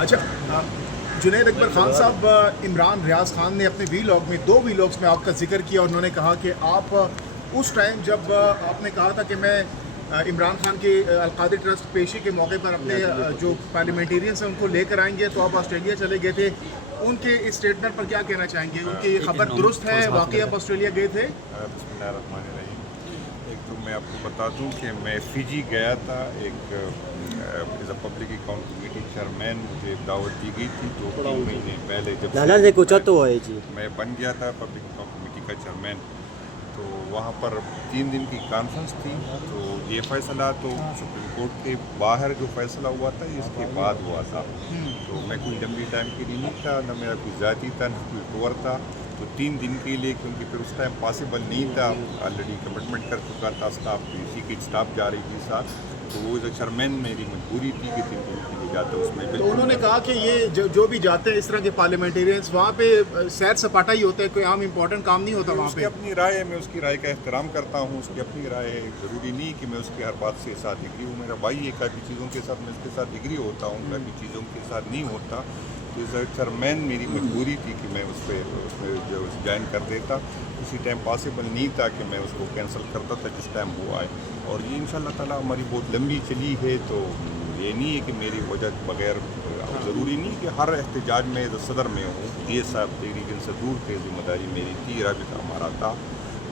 اچھا جنید اکبر خان صاحب، عمران ریاض خان نے اپنے ویلاگ میں 2 ویلاگس میں آپ کا ذکر کیا، اور انہوں نے کہا کہ آپ اس ٹائم جب آپ نے کہا تھا کہ میں عمران خان کی القادری ٹرسٹ پیشی کے موقع پر اپنے جو پارلیمنٹیرینس ہیں ان کو لے کر آئیں گے، تو آپ آسٹریلیا چلے گئے تھے. ان کے اس اسٹیٹمنٹ پر کیا کہنا چاہیں گے؟ ان کی یہ خبر درست ہے؟ واقعی آپ آسٹریلیا گئے تھے؟ بسم اللہ الرحمن الرحیم. ایک تو میں آپ کو بتا دوں کہ میں فیجی گیا تھا، ایک as a public account committee chairman مجھے دعوت دی گئی تھی 2-3 مہینے پہلے جب میں بن گیا تھا پبلک اکاؤنٹ کمیٹی کا چیئرمین. تو وہاں پر 3 دن کی کانفرنس تھی. تو یہ فیصلہ تو سپریم کورٹ کے باہر جو فیصلہ ہوا تھا اس کے بعد ہوا تھا. تو میں کوئی لمبی ٹائم کے لیے نہیں تھا، نہ میرا کوئی ذاتی تھا نہ کوئی ٹور تھا. تو 3 دن کے لیے، کیونکہ پھر اس ٹائم پاسبل نہیں تھا، آلریڈی کمٹمنٹ کر چکا تھا اسٹاف، اسی کی اسٹاف جا رہی تھی ساتھ. تو وہ ایز اے چیئرمین میری مجبوری تھی کہ 3 دن کے لیے جاتا. اس میں تو انہوں نے کہا کہ یہ جو بھی جاتے ہیں اس طرح کے پارلیمنٹیرینس، وہاں پہ سیر سپاٹا ہی ہوتا ہے، کوئی عام امپورٹنٹ کام نہیں ہوتا وہاں اس پہ. کی اپنی رائے ہے، میں اس کی رائے کا احترام کرتا ہوں. اس کی اپنی رائے ہے، ضروری نہیں کہ میں اس کے ہر بات سے ساتھ ایگری ہوں. میرا بھائی ہے، کافی چیزوں کے ساتھ میں اس کے ساتھ ایگری ہوتا ہوں، کافی چیزوں کے ساتھ نہیں ہوتا. تو ایز اے چیئرمین میری مجبوری تھی کہ میں اس پہ جو جوائن کر دیتا. اسی ٹائم پاسبل نہیں تھا کہ میں اس کو کینسل کرتا تھا جس ٹائم ہوا ہے. اور یہ انشاءاللہ تعالیٰ ہماری بہت لمبی چلی ہے. تو یہ نہیں ہے کہ میری وجہ بغیر، ضروری نہیں کہ ہر احتجاج میں صدر میں ہوں. یہ صاحب تحریک انصدور کے ذمہ داری میری تھی، رابطہ ہمارا تھا.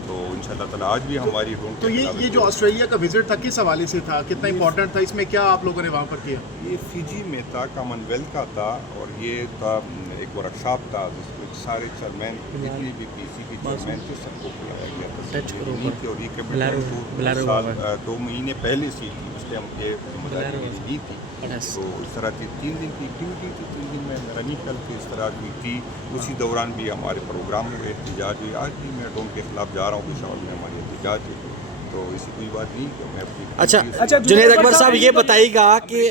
تو انشاءاللہ تعالیٰ آج بھی ہماری تو یہ جو آسٹریلیا کا وزٹ تھا کس حوالے سے تھا؟ کتنا امپورٹنٹ تھا؟ اس میں کیا آپ لوگوں نے وہاں پر کیا؟ یہ فیجی میں تھا، کامن ویلتھ کا تھا. اور یہ تھا ایک ورکشاپ تھا جس کو سارے چیئرمین جتنے بھی پی سی کے چیئرمین تھے سب کو بلایا گیا تھا. اور یہ کمیٹمنٹ 2 مہینے پہلے سے تھی، اس لیے ہم یہ ذمہ داری نہیں تھی. تو اس طرح کی 3 دن کی ایکٹیویٹی تھی. 3 دن میں میرا نہیں کل کے اس طرح کی تھی. اسی دوران بھی ہمارے پروگرام ہوئے، احتجاج ہوئی. آج بھی میں ڈرون کے خلاف جا رہا ہوں، پشاور میں ہماری احتجاج ہے. تو ایسی کوئی بات نہیں کہ میں اپنی. اچھا جنید اکبر صاحب یہ بتائیے گا کہ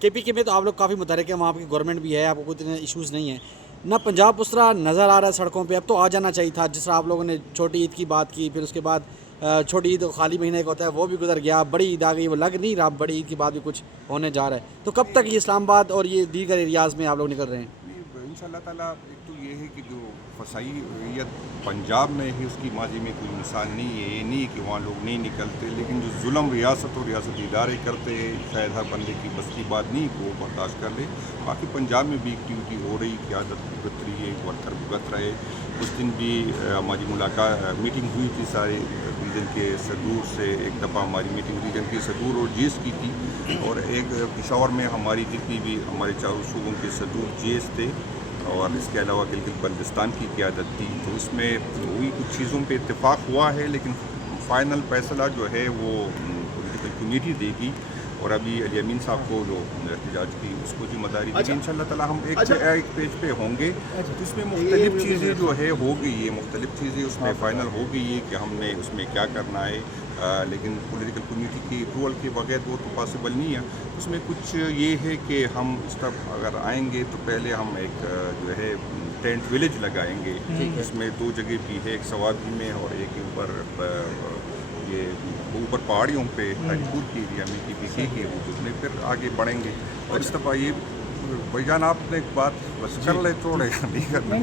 کے پی کے میں تو آپ لوگ کافی متحرک ہیں، وہاں کی گورنمنٹ بھی ہے، آپ کو کوئی اتنے ایشوز نہیں ہیں نہ. پنجاب اس طرح نظر آ رہا ہے سڑکوں پہ، اب تو آ جانا چاہیے تھا. جس طرح آپ لوگوں نے چھوٹی عید کی بات کی، پھر اس کے بعد چھوٹی عید خالی مہینے کا ہوتا ہے وہ بھی گزر گیا، بڑی عید آ گئی، وہ لگ نہیں رہا بڑی عید کے بعد بھی کچھ ہونے جا رہا ہے. تو کب تک یہ اسلام آباد اور یہ دیگر ایریاز میں آپ لوگ نکل رہے ہیں؟ ان شاء اللہ تعالیٰ ایک تو یہ ہے کہ جو فسائی ہوئیت پنجاب میں ہے اس کی ماضی میں کوئی مثال نہیں ہے. یہ نہیں کہ وہاں لوگ نہیں نکلتے، لیکن جو ظلم ریاست اور ریاستی ادارے کرتے ہیں شاید ہر بندے کی بس کی بات نہیں کہ وہ برداشت کر لے. باقی پنجاب میں بھی ایکٹیویٹی ہو رہی، قیادت بھگت رہی ہے، ورکر بھگت رہے. اس دن بھی ہماری میٹنگ ہوئی تھی سارے ریجن کے صدور سے. ایک دفعہ ہماری میٹنگ ریجن کے صدور اور جی ایس کی تھی، اور ایک پشاور میں ہماری جتنی بھی ہمارے چاروں صوبوں کے صدور جی ایس تھے، اور اس کے علاوہ گلگت بلتستان کی قیادت تھی. تو اس میں وہی کچھ چیزوں پہ اتفاق ہوا ہے، لیکن فائنل فیصلہ جو ہے وہ پولیٹیکل کمیٹی دے گی. اور ابھی علی امین صاحب کو جو احتجاج کی اس کو ذمہ داری دی. ان شاء اللہ تعالیٰ ہم ایک پیج پہ ہوں گے. تو اس میں مختلف چیزیں جو ہے ہو گئی ہے، مختلف چیزیں اس میں فائنل ہو گئی ہے کہ ہم نے اس میں کیا کرنا ہے. لیکن پولیٹیکل کمیٹی کی اپروول کے بغیر وہ تو پاسبل نہیں ہے. اس میں کچھ یہ ہے کہ ہم اس طرف اگر آئیں گے تو پہلے ہم ایک جو ہے ٹینٹ ولیج لگائیں گے. اس میں 2 جگہ بھی ہے، ایک سوابی میں اور ایک اوپر پہاڑیوں پہ ہری پور کے ایریا میں کی پی کے وجود میں. پھر آگے بڑھیں گے. اور اس دفعہ یہ بھائی جان آپ نے ایک بات بس کر لے تھوڑے نہیں کرنا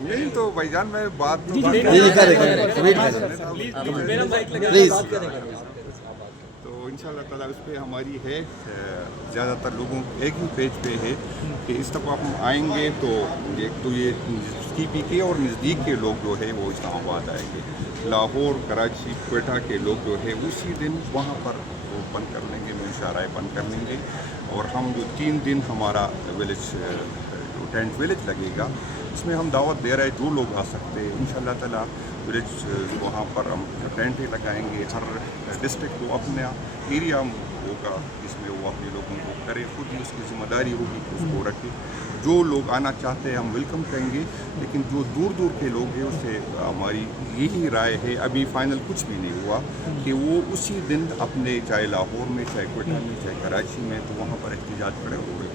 نہیں تو بھائی جان میں بات تو ان شاء اللہ تعالیٰ اس پہ ہماری ہے. زیادہ تر لوگوں ایک ہی پیج پہ ہے کہ اس دفعہ ہم آئیں گے تو ایک تو یہ کی پی کے اور نزدیک کے لوگ جو ہے وہ اسلام آباد آئیں گے. لاہور، کراچی، کوئٹہ کے لوگ جو ہے اسی دن وہاں پر وہ بند کر لیں گے، منشاء بند کر لیں گے. اور ہم جو 3 دن ہمارا ولیج جو ٹینٹ ولیج لگے گا اس میں ہم دعوت دے رہے ہیں جو لوگ آ سکتے ہیں. ان شاء اللہ تعالیٰ ولیج وہاں پر ہم ٹینٹ ہی لگائیں گے. ہر ڈسٹرکٹ کو اپنا ایریا ہوگا جس میں وہ اپنے لوگوں کو کرے. خود ہی اس کی ذمہ داری ہوگی کہ اس کو رکھے. جو لوگ آنا چاہتے ہیں ہم ویلکم کریں گے، لیکن جو دور دور کے لوگ ہیں اس سے ہماری یہی رائے ہے، ابھی فائنل کچھ بھی نہیں ہوا، کہ وہ اسی دن اپنے چاہے لاہور میں، چاہے کوئٹہ میں، چاہے کراچی میں، تو وہاں پر احتجاج کھڑے ہوئے.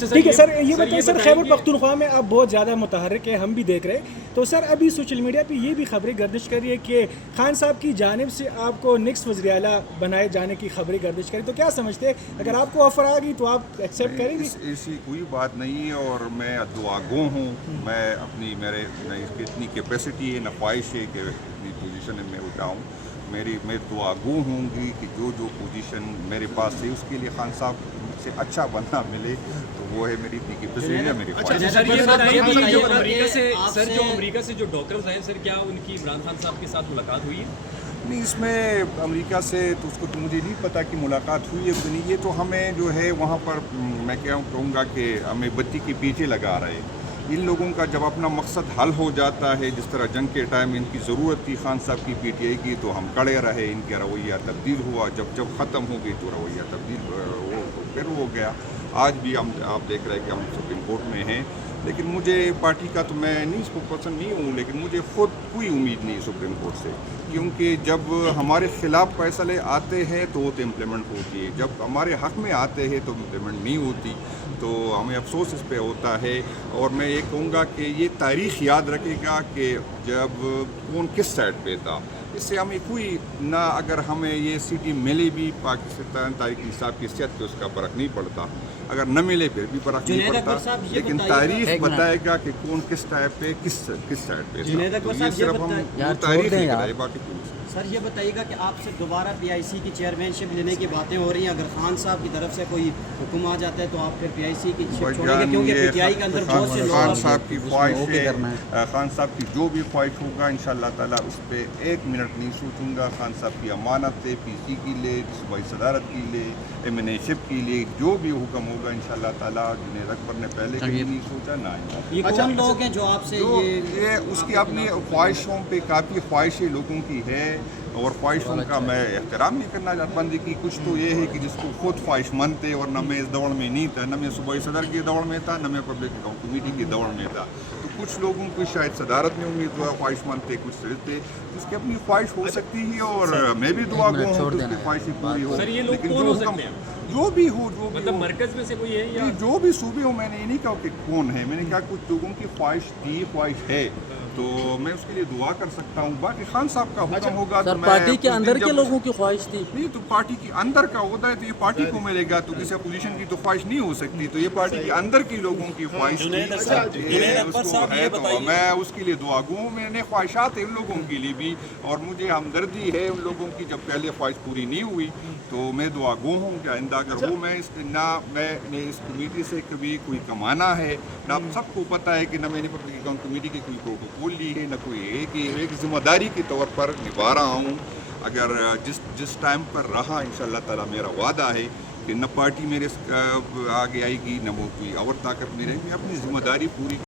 ٹھیک ہے سر, یہ بتائیں سر, خیبر پختونخوا میں آپ بہت زیادہ متحرک ہیں, ہم بھی دیکھ رہے ہیں, تو سر ابھی سوشل میڈیا پہ یہ بھی خبریں گردش کر رہی ہے کہ خان صاحب کی جانب سے آپ کو نیکسٹ وزیر اعلیٰ بنائے جانے کی خبریں گردش کری, تو کیا سمجھتے ہیں اگر آپ کو آفر آ گئی تو آپ ایکسیپٹ کریں گے؟ ایسی کوئی بات نہیں ہے, اور میں دعا گو ہوں. میں اپنی میرے اتنی کیپیسٹی ہے, نہ خواہش ہے کہ اتنی پوزیشن میں اٹھاؤں. میں دعا گو ہوں گی کہ جو پوزیشن میرے پاس ہے اس کے لیے خان صاحب سے اچھا بندہ ملے, تو وہ ہے میری اتنی کیپیسٹی ہے, میری خواہش. سر جو امریکہ سے جو ڈاکٹرز آئے, سر کیا ان کی عمران خان صاحب کے ساتھ ملاقات ہوئی ہے؟ نہیں, اس میں امریکہ سے تو اس کو تو مجھے نہیں پتا کہ ملاقات ہوئی ہے کہ نہیں. یہ تو ہمیں جو ہے وہاں پر میں کیا کہوں گا کہ ہمیں بتی کے پیچھے لگا رہے. ان لوگوں کا جب اپنا مقصد حل ہو جاتا ہے, جس طرح جنگ کے ٹائم ان کی ضرورت تھی خان صاحب کی پی ٹی آئی کی, تو ہم کڑے رہے. ان کا رویہ تبدیل ہوا, جب ختم ہو گئی تو رویہ تبدیل پھر ہو گیا. آج بھی آپ دیکھ رہے ہیں کہ ہم سپریم کورٹ میں ہیں, لیکن مجھے پارٹی کا تو میں نہیں اسپوک پرسن نہیں ہوں, لیکن مجھے خود کوئی امید نہیں سپریم کورٹ سے, کیونکہ جب ہمارے خلاف فیصلے آتے ہیں تو وہ تو امپلیمنٹ ہوتی ہے, جب ہمارے حق میں آتے ہیں تو امپلیمنٹ نہیں ہوتی. تو ہمیں افسوس اس پہ ہوتا ہے. اور میں یہ کہوں گا کہ یہ تاریخ یاد رکھے گا کہ جب کون کس سائڈ پہ تھا. اس سے ہمیں کوئی نہ, اگر ہمیں یہ سیٹی ملے بھی پاکستان تاریخ انصاف کی حیثیت پہ اس کا فرق نہیں پڑتا, اگر نہ ملے پھر بھی فرق نہیں پڑتا, لیکن تاریخ بتائے گا کہ کون کس ٹائپ پہ کس سائڈ پہ تھا. تو یہ صرف ہم تاریخ لکھ رہے, باقی کچھ. سر یہ بتائیے گا کہ آپ سے دوبارہ پی آئی سی کی چیئرمین شپ لینے کی باتیں ہو رہی ہیں, اگر خان صاحب کی طرف سے کوئی حکم آ جاتا ہے تو آپ پھر پی آئی سی کی شپ چھوڑیں گے, کیونکہ پی ٹی آئی کے اندر بہت سے لوگ. خان صاحب کی خواہش ہے, خان صاحب کی جو بھی خواہش ہوگا انشاءاللہ تعالیٰ اس پہ ایک منٹ نہیں سوچوں گا. خان صاحب کی امانت ہے, پی سی کے لیے, صوبائی صدارت کے لیے, ایم این اے شپ کے لیے, جو بھی حکم ہوگا انشاءاللہ تعالیٰ. جنید اکبر نے پہلے کبھی نہیں سوچا نہ یہ کون لوگ ہیں جو آپ سے یہ اس کی اپنی خواہشوں پہ کافی خواہشیں لوگوں کی ہے, اور خواہشوں کا میں احترام نہیں کرنا چاہتا. بندے کی کچھ تو یہ ہے کہ جس کو خود خواہش مند تھے, اور نہ میں اس دوڑ میں نہیں تھا, نہ میں صوبائی صدر کی دوڑ میں تھا, نہ میں پبلک اکاؤنٹ کمیٹی کی دوڑ میں تھا. تو کچھ لوگوں کو شاید صدارت میں امید ہوا, خواہش مند تھے, کچھ تھے جس کی اپنی خواہش ہو سکتی ہے, اور میں بھی دعا گو ہوں کہ اس کی خواہشیں پوری ہو. لیکن جو بھی ہو, مطلب مرکز میں سے کوئی ہے یا جو بھی صوبے ہو, میں نے یہ نہیں کہا کہ کون ہے, میں نے کہا کچھ لوگوں کی خواہش تھی, خواہش ہے, تو میں اس کے لیے دعا کر سکتا ہوں. باقی خان صاحب کا حکم ہوگا تو میں پارٹی کے اندر کے لوگوں کی خواہش تھی, نہیں تو پارٹی کے اندر کا ہوتا ہے تو یہ پارٹی کو ملے گا, تو کسی اپوزیشن کی تو خواہش نہیں ہو سکتی. تو یہ پارٹی کے اندر کی لوگوں کی خواہش تھی, اس کو ہے, تو میں اس کے لیے دعا گو ہوں. میں نے خواہشات ہیں ان لوگوں کے لیے بھی, اور مجھے ہمدردی ہے ان لوگوں کی جب پہلے خواہش پوری نہیں ہوئی. تو میں دعا گو ہوں کہ آئندہ اگر وہ نہ میں نے اس کمیٹی سے کبھی کوئی کمانا ہے, نہ سب کو پتہ ہے کہ نہ میں نے پبلک اکاؤنٹ کمیٹی کی کوئی پروٹوکول لی ہے, نہ کوئی ایک ذمہ داری کے طور پر نبھا رہا ہوں. اگر جس ٹائم پر رہا انشاءاللہ تعالیٰ میرا وعدہ ہے کہ نہ پارٹی میرے آگے آئے گی, نہ وہ کوئی اور طاقت میں رہے گی. اپنی ذمہ داری پوری